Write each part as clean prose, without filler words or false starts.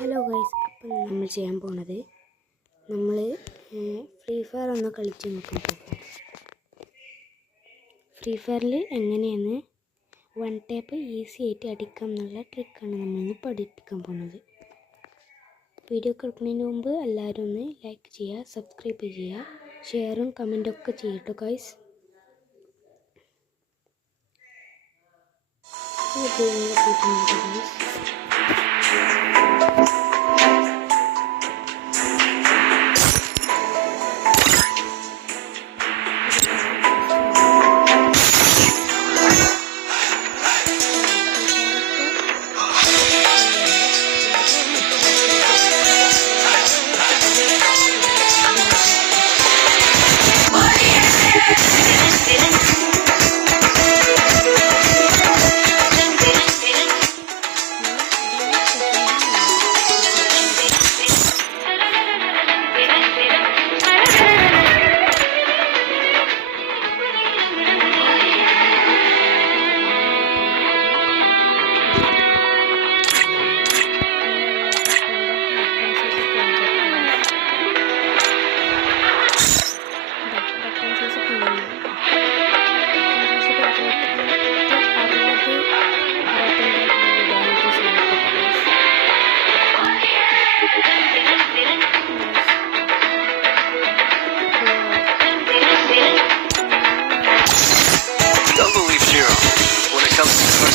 Hello guys, അപ്പം നമ്മൾ ചെയ്യാൻ പോണത് നമ്മൾ ഫ്രീ ഫയർ ഒന്ന് കളിച്ച് നോക്കാൻ പോകും. ഫ്രീ ഫയറിൽ എങ്ങനെയാണ് വൺ ടാപ്പ് ഈസി ആയിട്ട് അടിക്കാം എന്നുള്ള ട്രിക്കാണ് നമ്മളിന്ന് പഠിപ്പിക്കാൻ പോകുന്നത്. വീഡിയോ കേൾക്കുന്നതിന് മുമ്പ് എല്ലാവരും ഒന്ന് ലൈക്ക് ചെയ്യുക, സബ്സ്ക്രൈബ് ചെയ്യുക, ഷെയറും കമൻറ്റും ഒക്കെ ചെയ്യട്ടോ guys.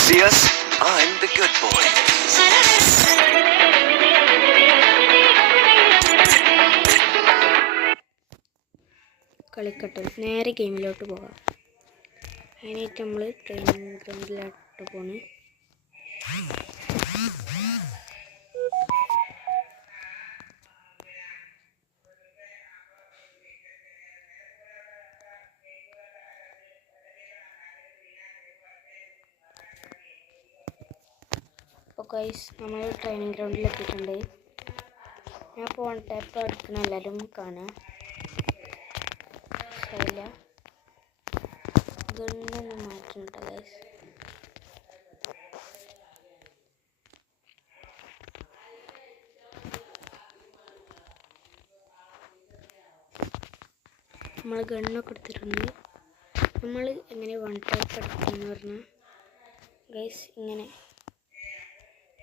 See us? I'm the good boy. കളിക്കട്ടെ, നേരെ ഗെയിമിലോട്ട് പോകാം. അതിനായിട്ട് നമ്മൾ ട്രെയിനിങ് ഗ്രൗണ്ടിലോട്ട് പോണ്. അപ്പോൾ ഗൈസ്, നമ്മൾ ട്രെയിനിങ് ഗ്രൗണ്ടിൽ എത്തിയിട്ടുണ്ട്. ഞാൻ ഇപ്പോൾ വൺ ടാപ്പ് അടിക്കുന്ന എല്ലാവരും കാണാം. ശരിയില്ല, ഗണ്ണൊന്നും മാറ്റുന്നുണ്ട് ഗൈസ്. നമ്മൾ ഗണ്ണൊക്കെ എടുത്തിട്ടുണ്ട്. നമ്മൾ എങ്ങനെ വൺ ടാപ്പ് അടിക്കാന്ന് പറഞ്ഞാൽ ഗൈസ് ഇങ്ങനെ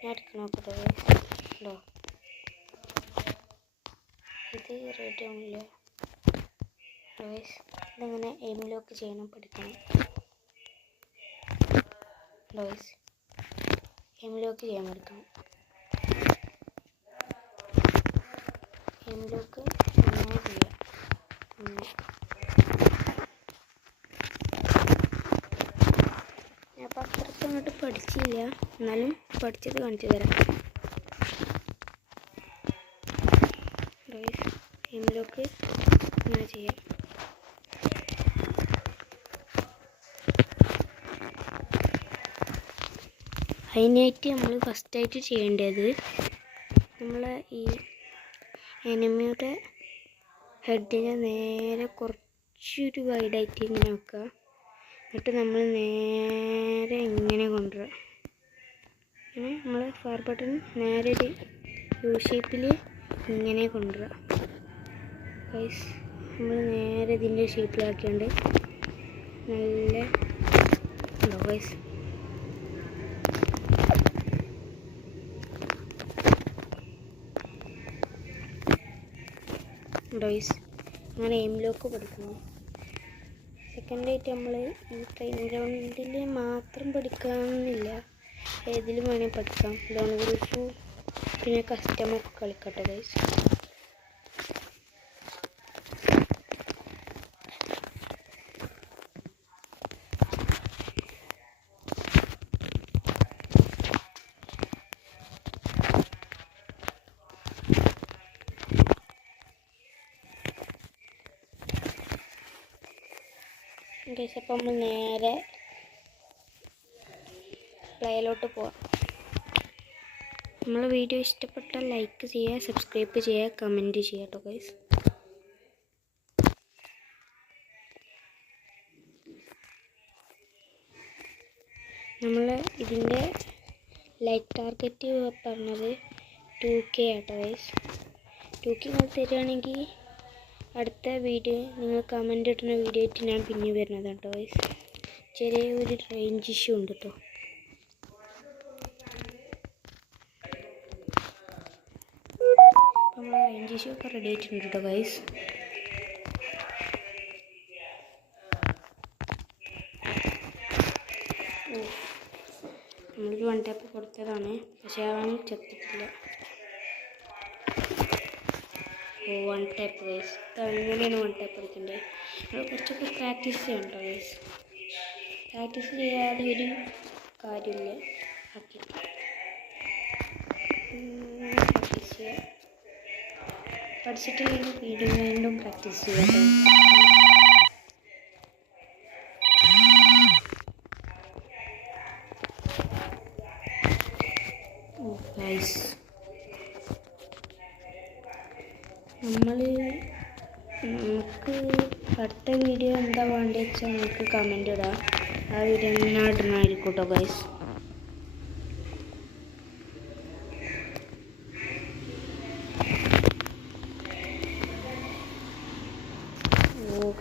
ഞാൻ എടുക്കാൻ നോക്കട്ടെ ഗൈസ്. ഉണ്ടോ, ഇത് റെഡി ആവുന്നില്ല ഗൈസ്. ഇതെങ്ങനെ എയിം ലോക്ക് ചെയ്യണം പഠിക്കണം ഗൈസ്. എയിം ലോക്ക് ചെയ്യാൻ പഠിക്കണം. എയിം ലോക്ക് ഇങ്ങനെ ചെയ്യാം. ഞാൻ അപ്പം അത്രയ്ക്ക് അങ്ങോട്ട് പഠിച്ചില്ല, എന്നാലും പഠിച്ചത് കാണിച്ചു തരാം ഗൈസ്. എയിം ലോക്ക് ഇങ്ങനെ ചെയ്യാം. അതിനായിട്ട് നമ്മൾ ഫസ്റ്റായിട്ട് ചെയ്യേണ്ടത് നമ്മൾ ഈ എനിമിയുടെ ഹെഡിനെ നേരെ കുറച്ചൊരു വൈഡായിട്ട് ഇങ്ങനെ വെക്കുക. എന്നിട്ട് നമ്മൾ നേരെ ഇങ്ങനെ കൊണ്ടുവരിക. ഇങ്ങനെ നമ്മൾ ഫയർ ബട്ടൺ നേരെ ഒരു യു ഷേപ്പിൽ ഇങ്ങനെ കൊണ്ടുവരിക ഗൈസ്. നമ്മൾ നേരെ ഇതിൻ്റെ ഷേപ്പിലാക്കിയാണ്ട് നല്ല ഉണ്ടോ ഗൈസ്. ഗൈസ് അങ്ങനെ എയിം ലോക്ക് പഠിക്കുന്നു. സെക്കൻഡായിട്ട് നമ്മൾ ഈ ട്രെയിനിങ് ഗ്രൗണ്ടിൽ മാത്രം പഠിക്കാമെന്നില്ല, ഏതിലും വേണമെങ്കിൽ പഠിക്കാം. ലോൺ ഗ്രൂപ്പും പിന്നെ കസ്റ്റമൊക്കെ കളിക്കട്ടെ ഗൈസ്. ഗൈസ്, അപ്പം നമ്മൾ നേരെ പ്ലേയിലോട്ട് പോവാം. നമ്മളെ വീഡിയോ ഇഷ്ടപ്പെട്ടാൽ ലൈക്ക് ചെയ്യുക, സബ്സ്ക്രൈബ് ചെയ്യുക, കമൻറ്റ് ചെയ്യുക കേട്ടോ ഗൈസ്. നമ്മൾ ഇതിൻ്റെ ലൈക്ക് ടാർഗറ്റ് പറഞ്ഞത് 2K ആട്ടോ ഗൈസ്. 2K നിങ്ങൾ തരികയാണെങ്കിൽ അടുത്ത വീഡിയോ നിങ്ങൾ കമൻ്റ് ഇടുന്ന വീഡിയോ ആയിട്ട് ഞാൻ പിന്നെ വരുന്നതാണ് കേട്ടോ ഗൈസ്. ചെറിയ ഒരു റേഞ്ച് ഇഷ്യൂ ഉണ്ട് കേട്ടോ. അപ്പോൾ നമ്മൾ റേഞ്ച് ഇഷ്യൂ ഒക്കെ റെഡി ആയിട്ടുണ്ട് കേട്ടോ ഗൈസ്. നമ്മളൊരു 1 ടാപ്പ് കൊടുത്തതാണ്, പക്ഷേ അവൻ ചെത്തിട്ടില്ല. 1 ടാപ്പ് ഗൈസ്. അങ്ങനെയാണ് 1 ടാപ്പ് എടുക്കേണ്ടത്. നമ്മൾ കുറച്ചൊക്കെ പ്രാക്ടീസ് ചെയ്യണം കേട്ടോ ഗൈസ്. പ്രാക്ടീസ് ചെയ്യാതെ ഒരു കാര്യമില്ല. പ്രാക്ടീസ് ചെയ്യുക. പഠിച്ചിട്ട് വീണ്ടും പ്രാക്ടീസ് ചെയ്യാം. ഗൈസ് നമുക്ക് അടുത്ത വീഡിയോ എന്താ വേണ്ടത് വെച്ചാൽ നമുക്ക് കമൻ്റ് ഇടാം. ആ വീഡിയോ ഞാൻ ഇടുന്നതായിരിക്കും കേട്ടോ ഗൈസ്.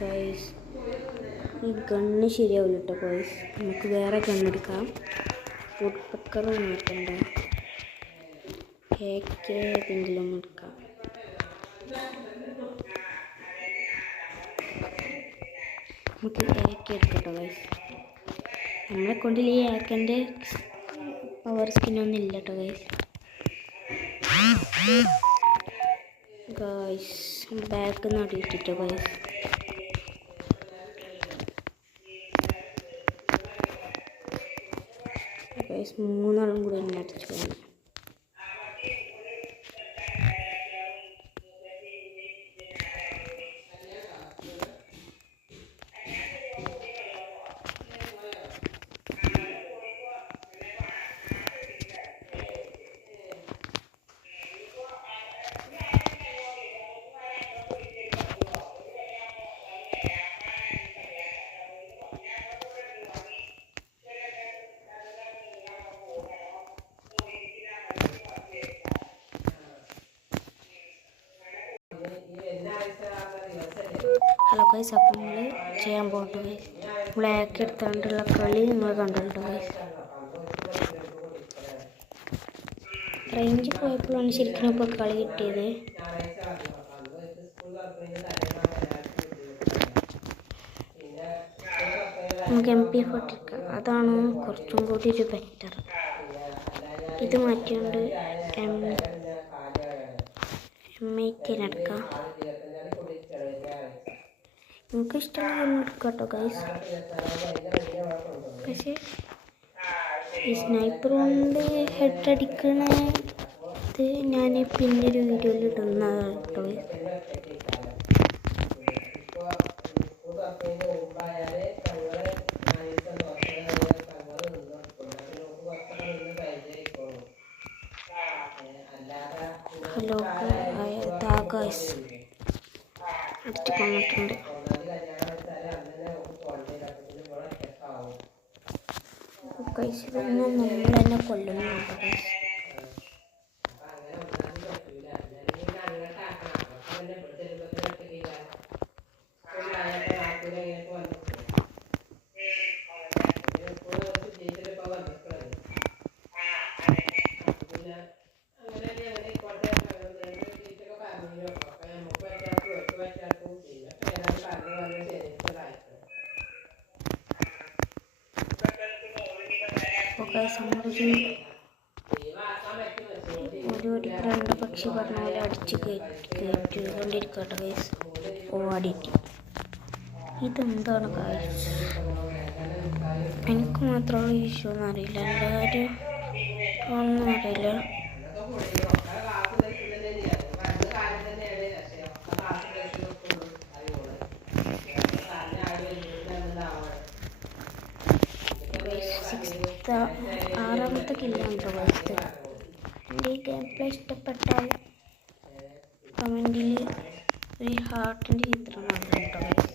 ഗൈസ് ഈ ഗണ്ണ് ശരിയാവില്ല കേട്ടോ ഗൈസ്. നമുക്ക് വേറെ ഗണ്ണെടുക്കാം. ഫുഡ് പെക്കർ നോക്കണ്ട, കേക്ക് ഏതെങ്കിലും എടുക്കാം. നമുക്ക് ഏക്കെ എടുക്കട്ടോ ഗൈസ്. നമ്മളെ കൊണ്ടിൽ ഈ ഏക്കൻ്റെ പവർ സ്കിന്നൊന്നും ഇല്ല കേട്ടോ ഗൈസ്. ഗൈസ് ബാക്ക് നടിയിട്ടിട്ടോ ഗൈസ്. ഗൈസ് 3 ആളും കൂടി എന്നെ അടിച്ചു പോകുന്നു. ഹലോ ഗൈസ്, അപ്പം നമ്മൾ ചെയ്യാൻ പോകുന്നുണ്ട് ഗൈസ്. നമ്മൾ ഏക്കെ എടുത്തുകൊണ്ടുള്ള കളി നിങ്ങൾ കണ്ടിട്ടുണ്ടോ ഗൈസ്. റേഞ്ച് പോയപ്പോഴാണ് ശരിക്കും ഇപ്പോൾ കളി കിട്ടിയത്. നമുക്ക് MP40 എടുക്കാം. അതാണ് കുറച്ചും കൂടി ഒരു ബെറ്റർ. ഇത് മാറ്റിക്കൊണ്ട് M18 എടുക്കാം. നമുക്ക് ഇഷ്ടമുള്ള എടുക്കാം കേട്ടോ ഗൈസ്. പക്ഷേ ഈ സ്നൈപ്പർ കൊണ്ട് ഹെഡ് അടിക്കണത് ഞാൻ പിന്നൊരു വീഡിയോയിൽ ഇടുന്നതാണ് കേട്ടോ ഗൈസ്. ഹലോ ഗൈസ്, അടിച്ചു കൊണ്ടിട്ടുണ്ട്. ഗൈസ് ഇതൊന്നും നമ്മൾ തന്നെ കൊല്ലുന്നുണ്ട് ഗൈസ്. ഒരു അടിക്കുന്ന പക്ഷി പറഞ്ഞ പോലെ അടിച്ച് കയറ്റിക്കൊണ്ടിരിക്കട്ടെ ഗൈസ്. ഓടിയിട്ട് ഇതെന്താണ് ഗൈസ്, എനിക്ക് മാത്രമുള്ള ഇഷ്യൂ ഒന്നും അറിയില്ല, എല്ലാവരും ഒന്നും അറിയില്ല. ആറാമത്തെ കില്ലാണ് ഗൈസ്. എൻ്റെ ഈ ഗെയിം പ്ലേ ഇഷ്ടപ്പെട്ടാൽ കമൻറ്റിൽ ഒരു ഹാർട്ടിൻ്റെ ചിത്രം കാണണം കേട്ടോ ഗൈസ്.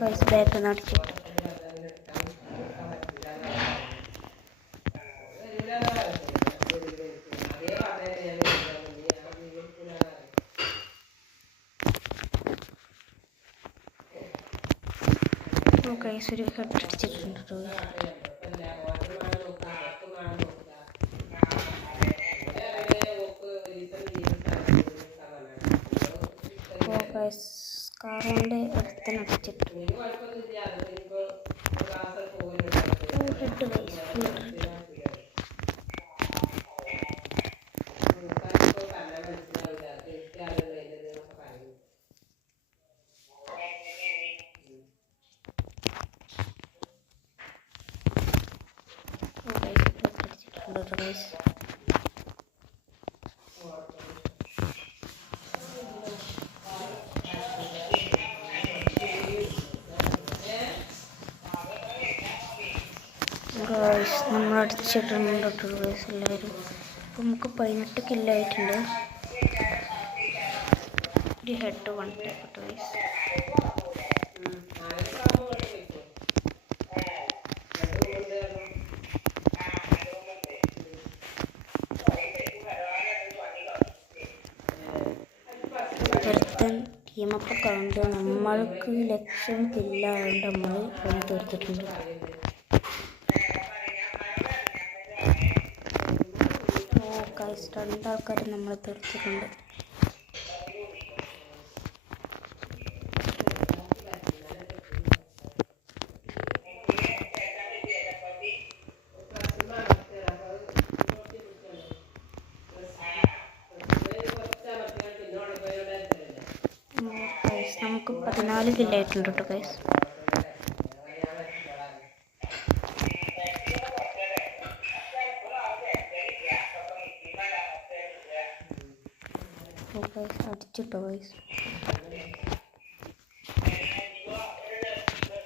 ഗൈസ് ബാക്ക് അടിച്ചിട്ട് ഗൈസ് ഒരു ഹെഡ് അടിച്ചിട്ടുണ്ട് കേട്ടോ. കാർ കൊണ്ട് എടുത്തന്നെ അടിച്ചിട്ടു. ഹെഡ് ഗൈസ് അടിച്ചിട്ടുണ്ട് ഗൈസ്. നമ്മൾ അടിച്ചിട്ടുണ്ട് ഗൈസ് എല്ലാവരും. അപ്പം നമുക്ക് 18 കില്ലായിട്ടുണ്ട്. ഒരു ഹെഡ് 1 ടാപ്പ് ഗൈസ്. ഒരുത്തൻ ടീമൊക്കെ കണ്ട് നമ്മൾക്ക് ലക്ഷ്യം കില്ലാണ്ട് നമ്മൾ പണി തീർത്തിട്ടുണ്ട്. രണ്ടാൾക്കാർ നമ്മൾ തീർച്ചിട്ടുണ്ട്. നമുക്ക് 14 കില്ലായിട്ടുണ്ട് കേട്ടോ ഗൈസ്. അടിച്ചിട്ടോ ഗൈസ്.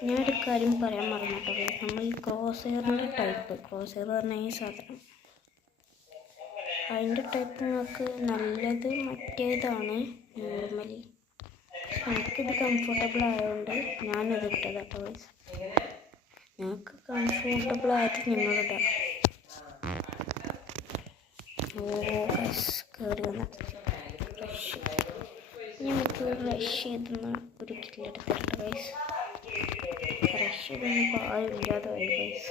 ഞാനൊരു കാര്യം പറയാൻ മറന്നിട്ടോ ഗൈസ്. നമ്മൾ ഈ ക്രോസ് ടൈപ്പ് പറഞ്ഞ ഈ സാധനം അതിൻ്റെ ടൈപ്പ് നിങ്ങൾക്ക് നല്ലത് മറ്റേതാണ് നോർമലി. എനിക്കിത് കംഫർട്ടബിൾ ആയതുകൊണ്ട് ഞാനിത് ഇട്ടത് കേട്ടോ ഗൈസ്. ഞങ്ങൾക്ക് കംഫർട്ടബിൾ ആയത് നിങ്ങളിടാം. ഗൈസ് കയറി വന്നിട്ട് നമുക്ക് റഷ് ചെയ്തെന്ന് ഒരു കില്ലെടുത്തിട്ട് ഗൈസ്. റഷ് ചെയ്തൊന്നും പാടില്ലാതെ ഗൈസ്.